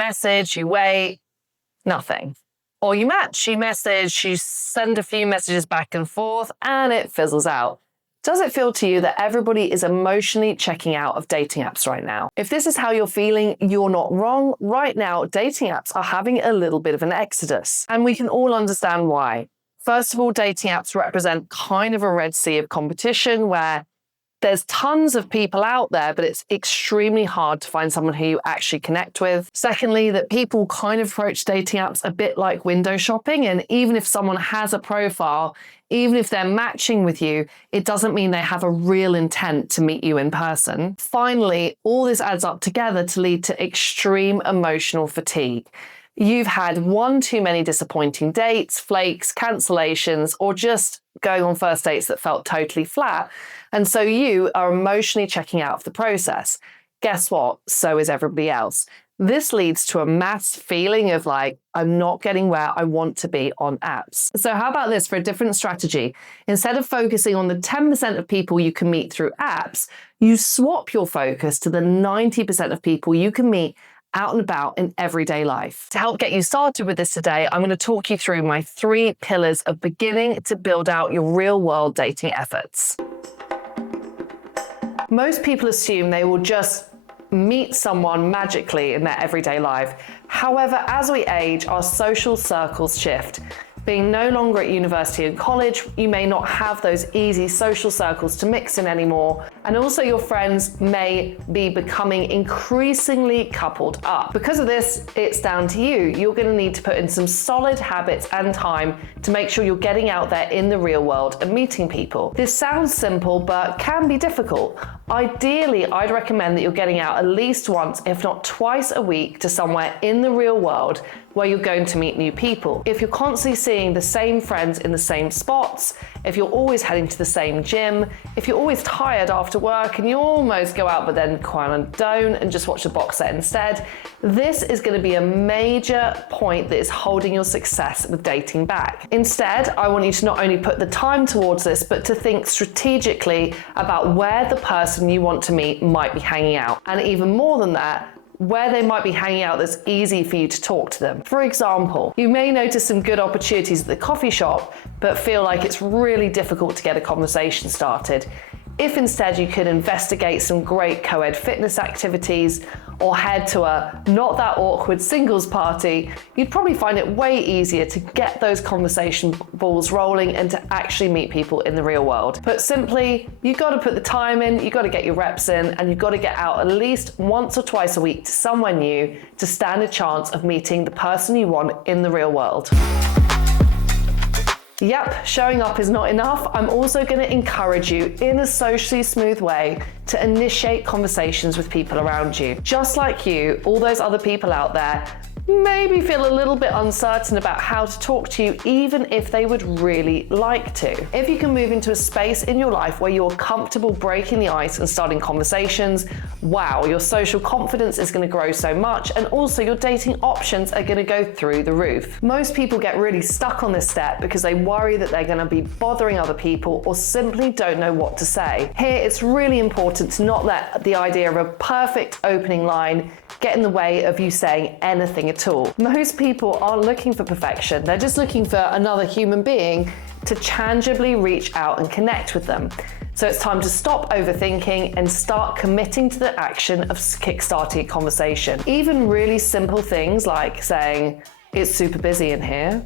message, you wait, nothing. Or you match, you message, you send a few messages back and forth, and it fizzles out. Does it feel to you that everybody is emotionally checking out of dating apps right now? If this is how you're feeling, you're not wrong. Right now, dating apps are having a little bit of an exodus, and we can all understand why. First of all, dating apps represent kind of a red sea of competition where there's tons of people out there, but it's extremely hard to find someone who you actually connect with. Secondly, that people kind of approach dating apps a bit like window shopping. And even if someone has a profile, even if they're matching with you, it doesn't mean they have a real intent to meet you in person. Finally, all this adds up together to lead to extreme emotional fatigue. You've had one too many disappointing dates, flakes, cancellations, or just going on first dates that felt totally flat. And so you are emotionally checking out of the process. Guess what? So is everybody else. This leads to a mass feeling of like, I'm not getting where I want to be on apps. So how about this for a different strategy? Instead of focusing on the 10% of people you can meet through apps, you swap your focus to the 90% of people you can meet out and about in everyday life. To help get you started with this today, I'm going to talk you through my 3 pillars of beginning to build out your real-world dating efforts. Most people assume they will just meet someone magically in their everyday life. However, as we age, our social circles shift. Being no longer at university and college, you may not have those easy social circles to mix in anymore. And also your friends may be becoming increasingly coupled up. Because of this, it's down to you. You're going to need to put in some solid habits and time to make sure you're getting out there in the real world and meeting people. This sounds simple, but can be difficult. Ideally, I'd recommend that you're getting out at least once, if not twice a week, to somewhere in the real world where you're going to meet new people. If you're constantly seeing the same friends in the same spots, if you're always heading to the same gym, if you're always tired after work and you almost go out but then quite don't and just watch the box set instead, this is going to be a major point that is holding your success with dating back. Instead, I want you to not only put the time towards this, but to think strategically about where the person you want to meet might be hanging out. And even more than that, where they might be hanging out that's easy for you to talk to them. For example, you may notice some good opportunities at the coffee shop, but feel like it's really difficult to get a conversation started. If instead you could investigate some great co-ed fitness activities or head to a not that awkward singles party, you'd probably find it way easier to get those conversation balls rolling and to actually meet people in the real world. Put simply, you've got to put the time in, you've got to get your reps in, and you've got to get out at least once or twice a week to somewhere new to stand a chance of meeting the person you want in the real world. Yep, showing up is not enough. I'm also going to encourage you in a socially smooth way to initiate conversations with people around you. Just like you, all those other people out there maybe feel a little bit uncertain about how to talk to you, even if they would really like to. If you can move into a space in your life where you're comfortable breaking the ice and starting conversations, wow, your social confidence is going to grow so much, and also your dating options are going to go through the roof. Most people get really stuck on this step because they worry that they're going to be bothering other people or simply don't know what to say. Here, it's really important to not let the idea of a perfect opening line get in the way of you saying anything at all. Most people aren't looking for perfection. They're just looking for another human being to tangibly reach out and connect with them. So it's time to stop overthinking and start committing to the action of kickstarting a conversation. Even really simple things like saying, "It's super busy in here,"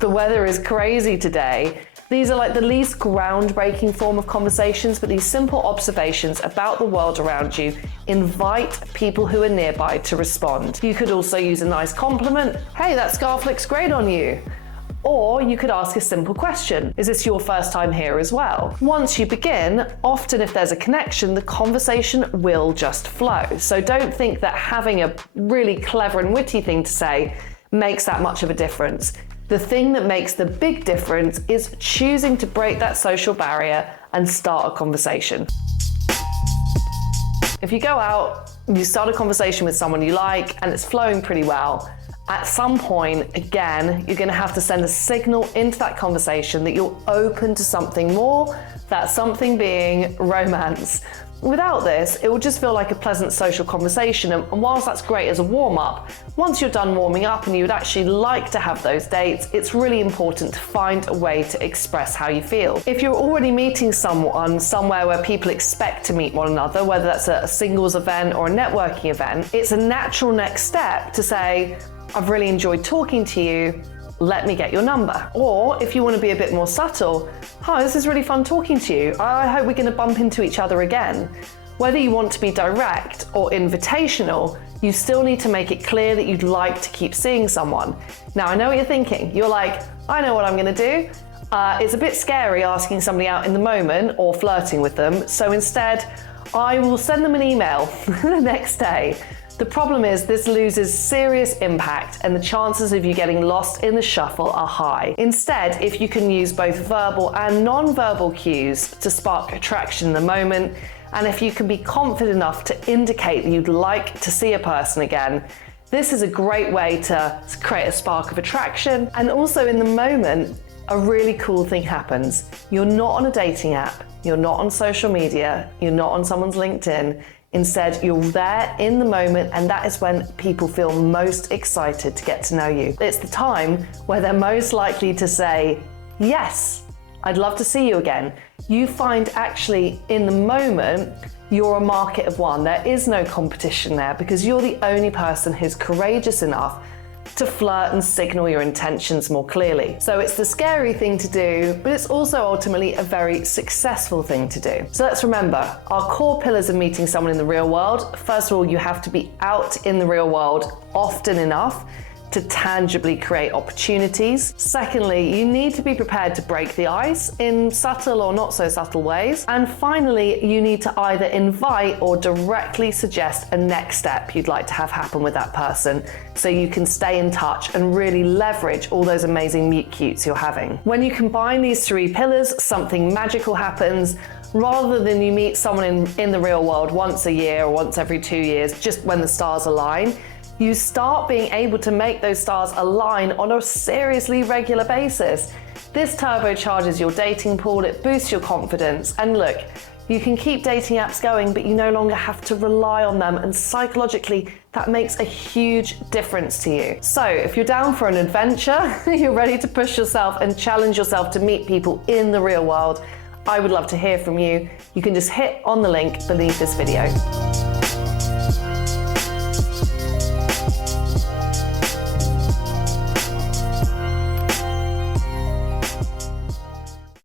"The weather is crazy today." These are like the least groundbreaking form of conversations, but these simple observations about the world around you invite people who are nearby to respond. You could also use a nice compliment. "Hey, that scarf looks great on you." Or you could ask a simple question. "Is this your first time here as well?" Once you begin, often if there's a connection, the conversation will just flow. So don't think that having a really clever and witty thing to say makes that much of a difference. The thing that makes the big difference is choosing to break that social barrier and start a conversation. If you go out, you start a conversation with someone you like and it's flowing pretty well, At some point, again, you're gonna have to send a signal into that conversation that you're open to something more, that something being romance. Without this, it will just feel like a pleasant social conversation, and whilst that's great as a warm-up, once you're done warming up and you would actually like to have those dates, it's really important to find a way to express how you feel. If you're already meeting someone somewhere where people expect to meet one another, whether that's a singles event or a networking event, it's a natural next step to say, I've really enjoyed talking to you, let me get your number. Or if you want to be a bit more subtle, hi, this is really fun talking to you. I hope we're going to bump into each other again. Whether you want to be direct or invitational, you still need to make it clear that you'd like to keep seeing someone. Now, I know what you're thinking. You're like, I know what I'm going to do. It's a bit scary asking somebody out in the moment or flirting with them. So instead, I will send them an email the next day. The problem is this loses serious impact and the chances of you getting lost in the shuffle are high. Instead, if you can use both verbal and non-verbal cues to spark attraction in the moment, and if you can be confident enough to indicate that you'd like to see a person again, this is a great way to create a spark of attraction. And also in the moment, a really cool thing happens. You're not on a dating app, you're not on social media, you're not on someone's LinkedIn. Instead, you're there in the moment, and that is when people feel most excited to get to know you. It's the time where they're most likely to say, yes, I'd love to see you again. You find actually in the moment, you're a market of one. There is no competition there because you're the only person who's courageous enough to flirt and signal your intentions more clearly. So it's the scary thing to do, but it's also ultimately a very successful thing to do. So let's remember, our core pillars of meeting someone in the real world. First of all, you have to be out in the real world often enough to tangibly create opportunities. Secondly, you need to be prepared to break the ice in subtle or not so subtle ways. And finally, you need to either invite or directly suggest a next step you'd like to have happen with that person so you can stay in touch and really leverage all those amazing meet cutes you're having. When you combine these three pillars, something magical happens. Rather than you meet someone in the real world once a year or once every 2 years, just when the stars align, you start being able to make those stars align on a seriously regular basis. This turbocharges your dating pool, it boosts your confidence, and look, you can keep dating apps going, but you no longer have to rely on them, and psychologically, that makes a huge difference to you. So if you're down for an adventure, you're ready to push yourself and challenge yourself to meet people in the real world, I would love to hear from you. You can just hit on the link beneath this video.